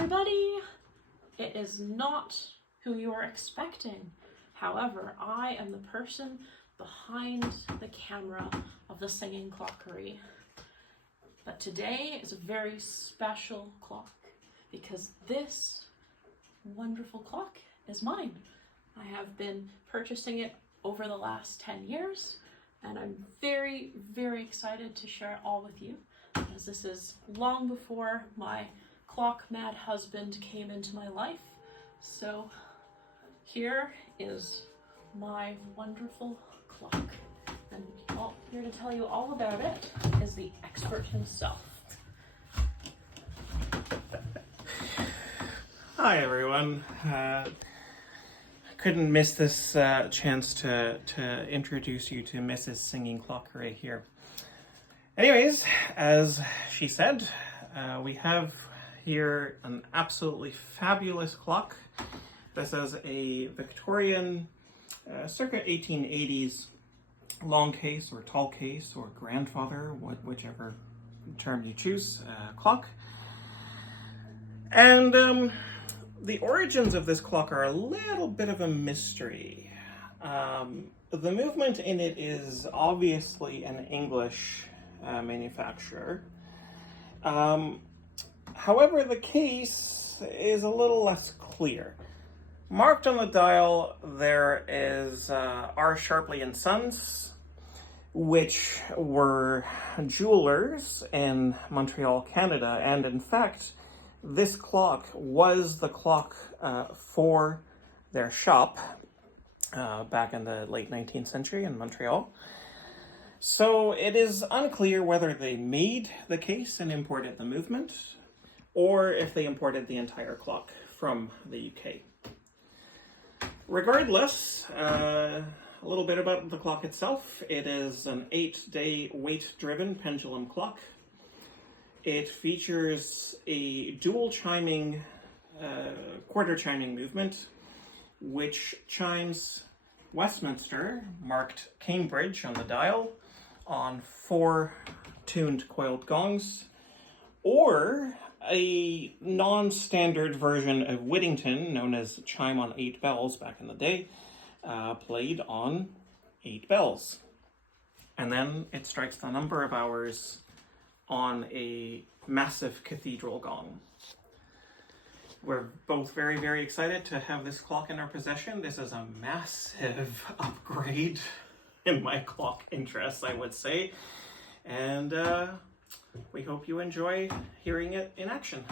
everybody. It is not who you are expecting. However, I am the person behind the camera of the singing clockery. But today is a very special clock because this wonderful clock is mine. I have been purchasing it over the last 10 years and I'm very, very excited to share it all with you, as this is long before my clock mad husband came into my life. So here is my wonderful clock, and here to tell you all about it is the expert himself. Hi everyone. Couldn't miss this chance to introduce you to Mrs. Singing Clockery here. Anyways, as she said, we have here an absolutely fabulous clock. This is a Victorian, circa 1880s long case or tall case or grandfather, whichever term you choose, clock. And the origins of this clock are a little bit of a mystery. The movement in it is obviously an English manufacturer. However, the case is a little less clear. Marked on the dial, there is our Sharpley Sons, which were jewelers in Montreal, Canada, and in fact, this clock was the clock for their shop back in the late 19th century in Montreal. So it is unclear whether they made the case and imported the movement, or if they imported the entire clock from the UK. Regardless, a little bit about the clock itself. It is an 8-day weight-driven pendulum clock. It features a dual chiming, quarter chiming movement, which chimes Westminster, marked Cambridge on the dial, on 4 tuned coiled gongs, or a non-standard version of Whittington, known as Chime on 8 bells back in the day, played on 8 bells. And then it strikes the number of hours on a massive cathedral gong. We're both very, very excited to have this clock in our possession. This is a massive upgrade in my clock interests, I would say. And we hope you enjoy hearing it in action.